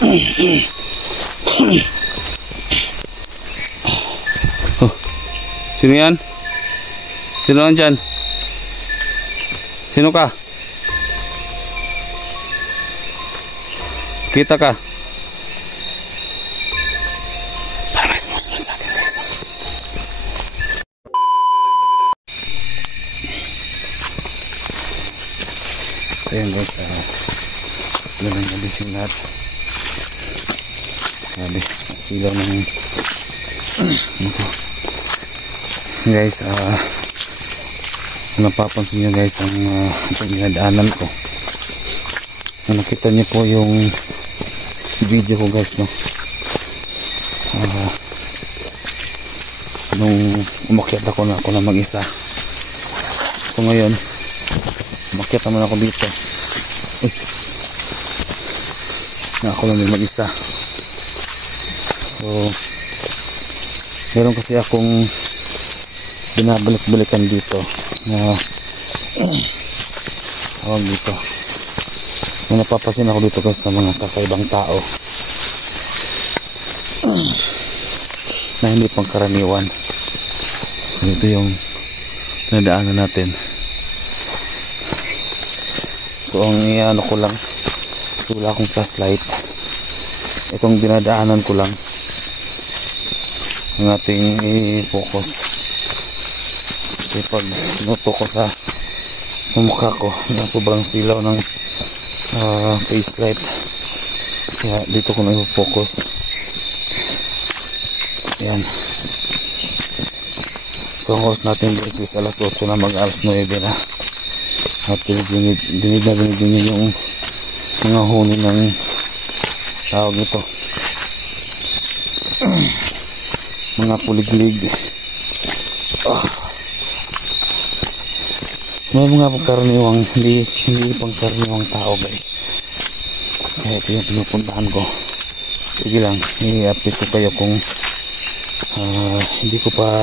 Oh, sino yan? Sino nandyan? Sino ka? Kita ka? Para may sumusunod sa akin, guys. So yan guys, lalang nagising lahat. Sabi, silaw ng ito. Guys, napapansin nyo guys ang dinadaanan ko. Nakita niyo po yung video ko guys, no? Nung umakyat ako na mag-isa. So ngayon umakyat naman ako dito. Na ako lang mag-isa. So meron kasi akong binabalik-balikan dito na tawag dito. May napapasin ako dito guys ng mga kakaibang tao na hindi pangkaraniwan. So ito yung nadaanan natin. So ang iano ko lang, wala akong flashlight. Itong dinadaanan ko lang ang ating i-focus. Kasi pag pinuto ko sa mukha ko na sobrang silaw ng face light, kaya dito ko na i-focus. Ayan. So ang oras natin guys is alas 8 na, mag alas 9 na. At dinig na nyo yung mga huni ng tawag ito, mga puliglig. May mga pangkaraniwang hindi pangkaraniwang tao guys. Kaya ito yung pinupuntahan ko. Sige lang, i-update ko kayo kung hindi ko pa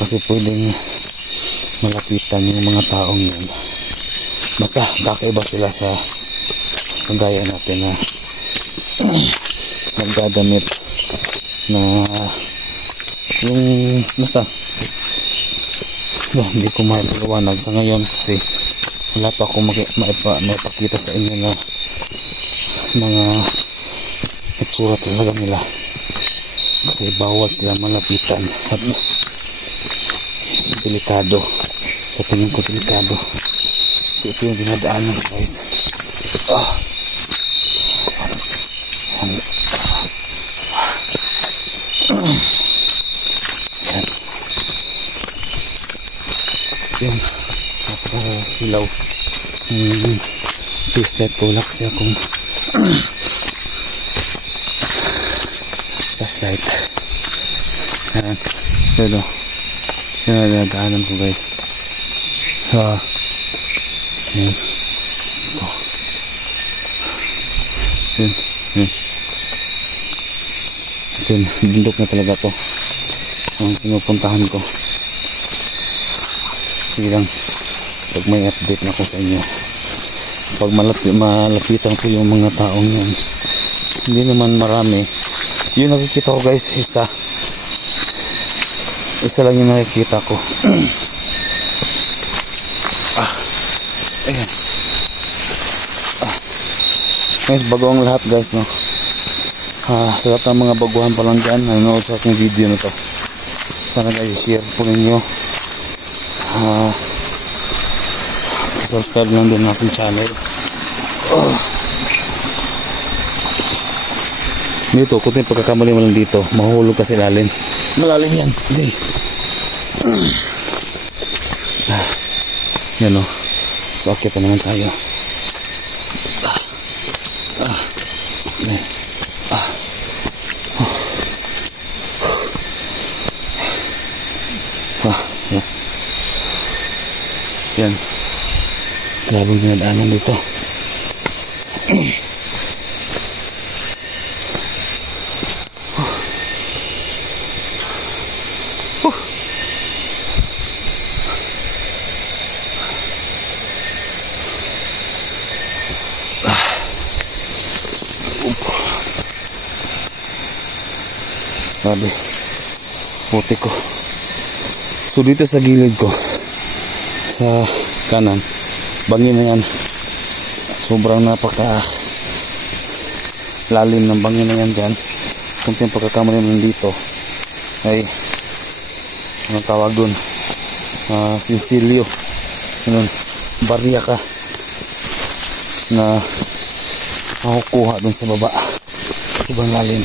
kasi pwedeng malapitan yung mga taong yun. Basta kakaiba sila sa kagaya natin na nagdadamit na yung basta hindi ko maipawanag sa ngayon kasi wala pa akong maipakita sa inyo na mga itsura talaga nila kasi bawal sila malapitan at delikado, sa tingin ko delikado. So ito yung dinadaanan guys. Yan, napakasilaw face light ko. Wala kasi akong flashlight. Yan, pero yan ang nadaanan ko guys. Yan, ito yan, bundok na talaga to ang pinupuntahan ko. Sige lang, pag may update na ko sa inyo, pag malapitan ko yung mga taong yan. Hindi naman marami yung nakikita ko guys, isa lang yung nakikita ko. Ayan. Guys, bago ang lahat guys, no? Sa lahat ng mga baguhan pa lang dyan nanonood sa aking video na to, sana guys share po ninyo, subscribe lang din natin channel. Dito kunti pagkakamali mo lang dito, mahulog kasi lalim, malalim yan. Hindi yan o. So akit na naman tayo. Yan, grabe yung dinadaanan dito. Grabe. Puti ko. So dito sa gilid ko, sa kanan, bangin na yan. Sobrang napaka lalim ng bangin na yan dyan. Kunting pagkakamali naman dito ay anong tawag dun, sinsilyo, ganun, barya ka na makukuha dun sa baba. Ibang lalim.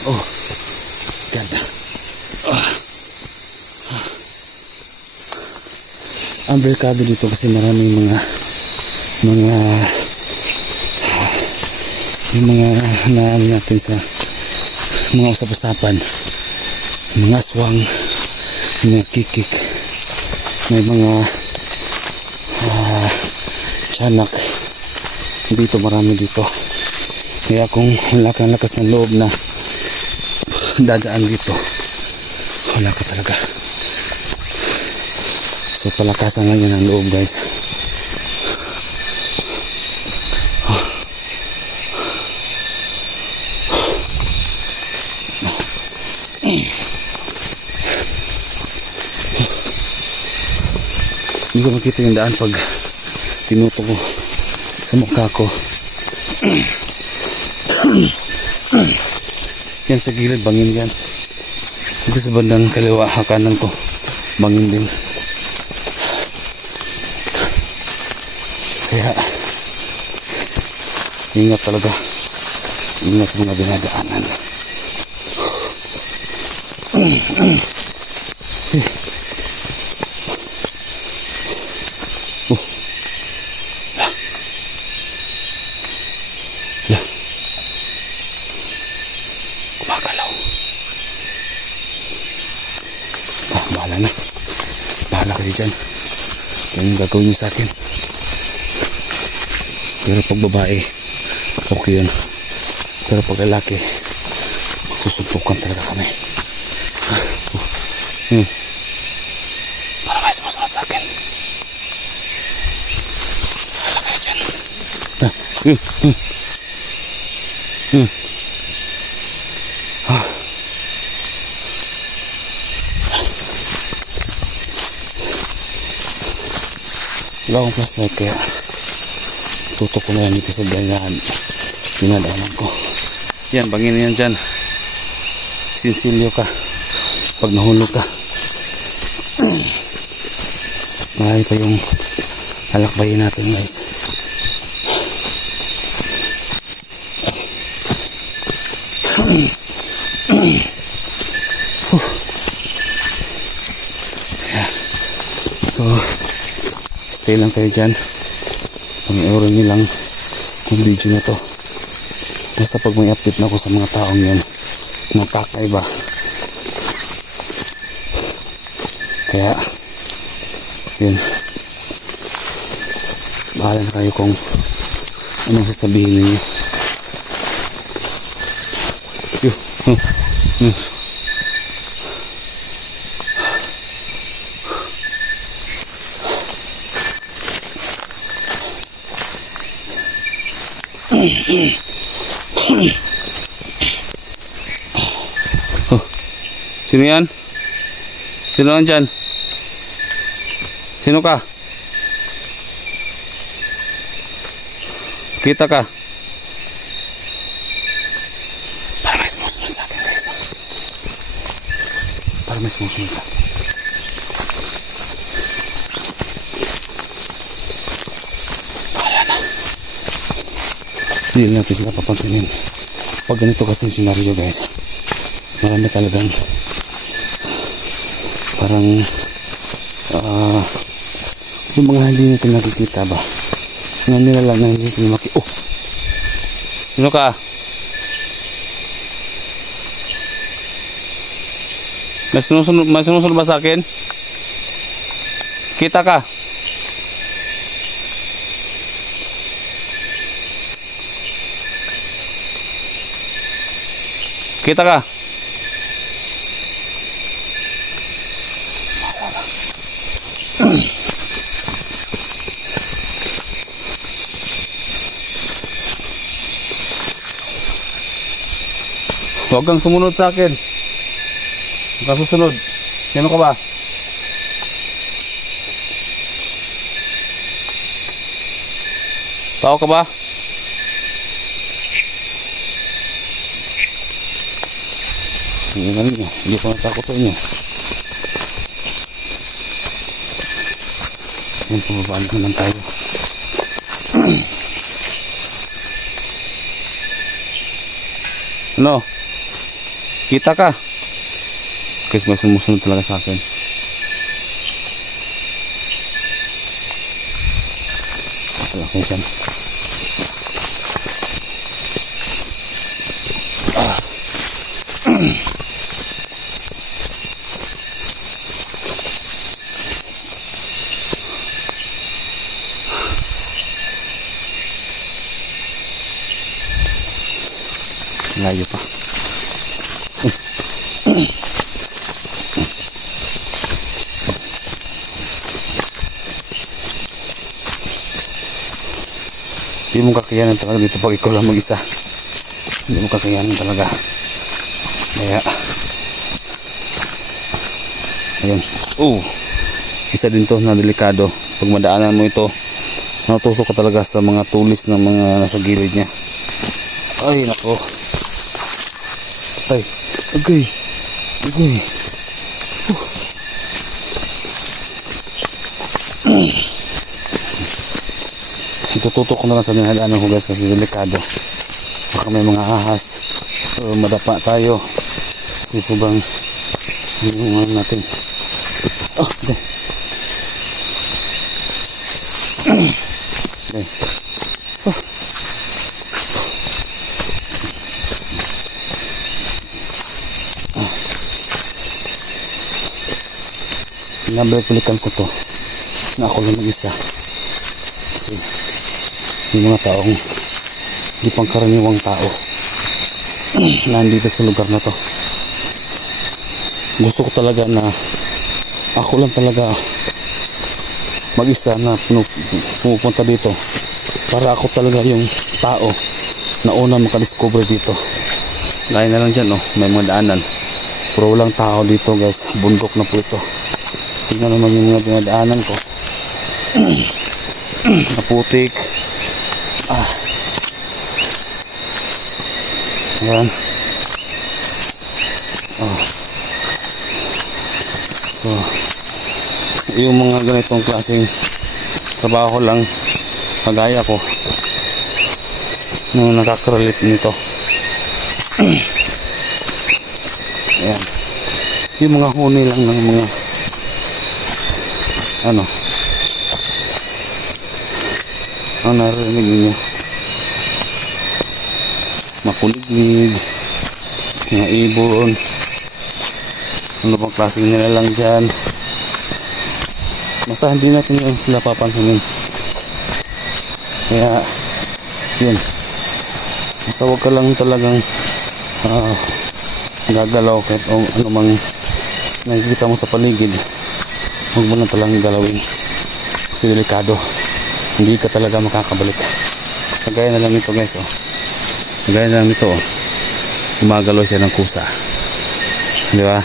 Oh, ganda. Ang delikado dito kasi maraming mga naano natin sa mga usap-usapan, mga aswang, mga kikik, may mga tiyanak dito, marami dito. Kaya kung wala kang lakas ng loob na dadaan dito, wala ka talaga. So palakasan lang yan ang loob, guys. Hindi ko makita yung daan pag tinuto ko sa mukha ko. Yan sa gilid, bangin yan. Dito sa bandang kaliwa, kanan ko, bangin din. Kaya ingat talaga, ingat sa mga dinadaanan. Gumagalaw. Bahala na. Bahala kayo dyan. Yan yung gagawin nyo sa akin. Pero pag babae, okay yun. Pero pag lalaki, susuntukan talaga kami. Para kayo sumusunod sa akin. Bahala kayo dyan. Wala akong flashlight, kaya tutok ko na yan dito sa dinadaanan ko. Yan, bangin na yan dyan. Sinsilyo ka pag nahulog ka. Marami pa yung halakbayin natin, guys. So stay lang kayo dyan. Pag-iurin nyo lang yung video na to. Basta pag may update na ako sa mga taong yun, magkakaiba. Kaya yun, bahala na kayo kung anong sasabihin ninyo. Sino yan? Sino nandyan? Sino ka? Kita ka? Para may sumusunod sa akin, guys. Para may sumusunod sa akin. Wala na. Hindi natin sila papansinin. Pag ganito kasi senaryo, guys, marami talagang parang yung mga hindi natin nakikita ba, nga nila lang na hindi natin makikita. Oh! Sino ka? May sinusunod ba sa akin? Kita ka? Kita ka? Huwag kang sumunod sa akin. Huwag kang susunod. Sino ka ba? Tao ka ba? Hindi ko natakot sa inyo. Yan, pumabaan naman tayo. Ano? Kita ka? Guys, may sumusunod talaga sa akin. Wala kayo dyan. Layo pa. Hindi mo kakayanan talaga dito pag ikaw lang mag-isa. Hindi mo kakayanan talaga. Kaya ayun. Isa din to na delikado. Pag madaanan mo ito, natusok ka talaga sa mga tulis ng mga nasa gilid niya. Ay nako. Ay, okay. Itututok ko na lang sa dinadaanan ko guys kasi delikado. Baka may mga ahas o madapa tayo kasi sobrang hinungan natin. Okay. Okay. Nabalik-balikan ko to na ako lang mag-isa kasi yung mga taong di pangkaraniwang tao nandito sa lugar na to. Gusto ko talaga na ako lang talaga mag-isa na pumupunta dito para ako talaga yung tao na una makadiscover dito. Gaya na lang dyan may mga daanan pero walang tao dito guys, bundok na po ito. Tingnan naman yung mga dinadaanan ko. Naputik. Ayan. So, yung mga ganitong klaseng trabaho lang kagaya ko nung nakaka-relate nito. Ayan. Yung mga huni lang ng mga ang narinig ninyo, makuliglig, mga ibon, ano bang klaseng nila lang dyan. Basta hindi natin yung sila papansinin. Kaya yun, basta huwag ka lang talagang gagalaw kahit ano mang nakikita mo sa paligid. Huwag mo lang talagang galawin kasi delikado, hindi ka talaga makakabalik. Kagaya na lang ito guys kagaya na lang ito gumagalaw siya ng kusa, di ba?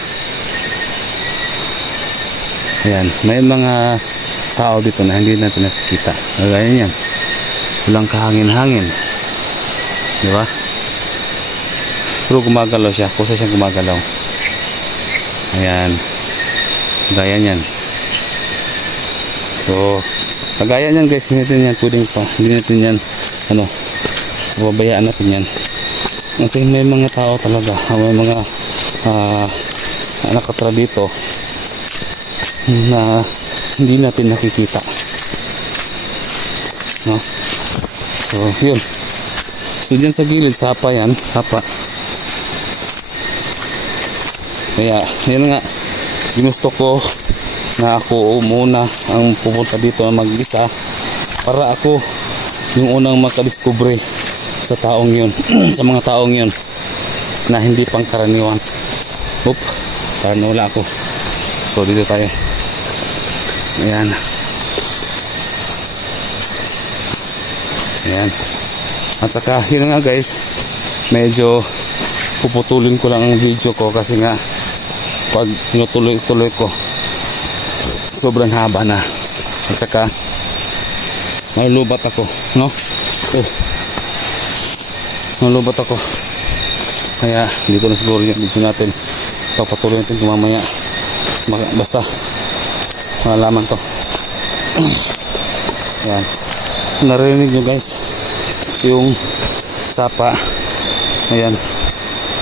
Ayan, may mga tao dito na hindi natin nakikita, kagaya niyan, walang kahangin-hangin, di ba? Pero gumagalaw siya, kusa siyang gumagalaw. Ayan, gaya niyan. So, kagaya niyan guys, hindi natin yan pwedeng pa, hindi natin yan, babayaan natin yan. Kasi may mga tao talaga, may mga nakatira dito na hindi natin nakikita. No? So, yun. So, dyan sa gilid, sapa yan, sapa. Kaya, yun nga, ginusto ko na ako muna ang pupunta dito na mag-isa para ako yung unang makadiskubre sa taong yun sa mga taong yun. na hindi pangkaraniwan. Oop, parang nawala ako. So dito tayo. Ayan. Ayan. At saka yun nga guys, medyo puputulin ko lang ang video ko kasi nga pag tinutuloy-tuloy ko sobrang haba na. At saka nalulubat ako, no? Nalulubat ako. Kaya dito na siguro yung video natin. Papatuloy natin kung mamaya. Basta malaman to. Ayan. Narinig nyo guys yung sapa. Ayan.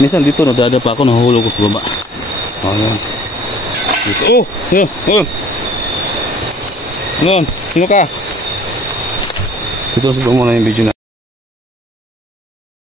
Minsan dito nadadapa ako, nahulog ko sa baba. Ayan. Dito. Oh! Ayan! Ayan! Ayan! Sino ka? Dito na siguro muna yung video natin.